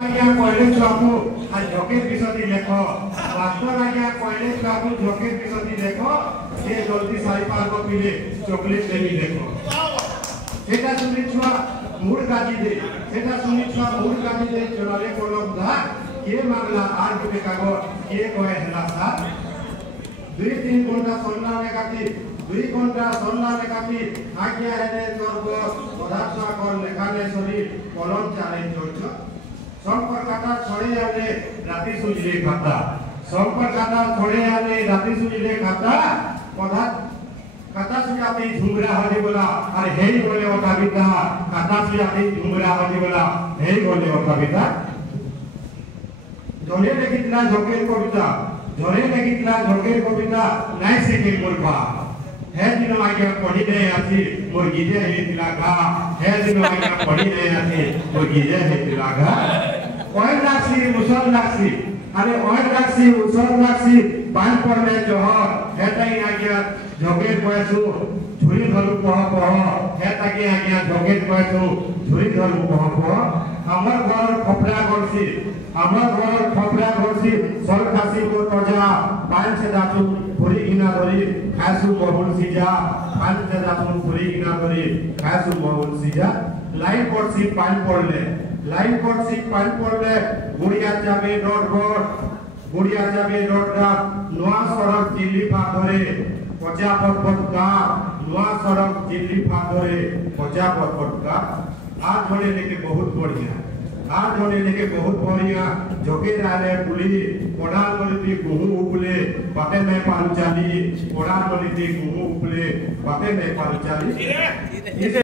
आज्ञा कहले छुआकू आ झोके बिसती लेख मास्टर आज्ञा कहले छुआकू झोके बिसती लेख से जल्दी सारी पार को पीले चॉकलेट देवी देखो सेटा सुनी छुआ मूड गाजी दे सेटा सुनी छुआ मूड गाजी दे चलाले कोलम दा के मामला आर के कागो के कहे हला सा 2-3 घंटा सोना लेखाती 2 घंटा सोना लेखाती आज्ञा हेने तोर पदार्थ कर लेखाने सरी कलम चाले जोड़ संपर खाता छोड़े आले राती सुजले खाता संपर खाता छोड़े आले राती सुजले खाता पदार्थ खाता सुजाती झुमरा होली बोला अरे हेई बोले वो कविता खाता सुजाती झुमरा होली बोला हेई बोले वो कविता जोने लिखितला झोकेर कविता जोने लिखितला झोकेर कविता नहीं से के बोलबा है दिनो आज्ञा पढ़ी दे आसी मोर गीजे हेतिला गा है दिनो आज्ञा पढ़ी दे आसी मोर गीजे हेतिला गा ओय लाक्सी मुसल लाक्सी अरे ओय लाक्सी मुसल लाक्सी पान पड़ले जोहर हेतई आज्ञा झोकेर पैसु झुरी धरु पह हेताकी आज्ञा झोकेर पैसु झुरी धरु पह हमर घर खपरा करसी हमर घर खपरा करसी सर खासी को तजा पान से दातु पुरी गिना धरी खासु बहुल सिजा पान से दातु पुरी गिना धरी खासु बहुल सिजा लाइन पड़सी पान पड़ले लाइन पड़सी पान पड़ले गुड़िया जाबे डॉट रा नवा सड़क दिल्ली पाथरे पचा पर्वत का नवा सड़क दिल्ली पाथरे पचा पर्वत का आज होने लेके बहुत बढ़िया आज होने लेके बहुत बढ़िया जोके राले पुली कोडाल बोलती गुहू उपले बाते में पालू चाली कोडाल बोलती गुहू उपले बाते में पालू चाली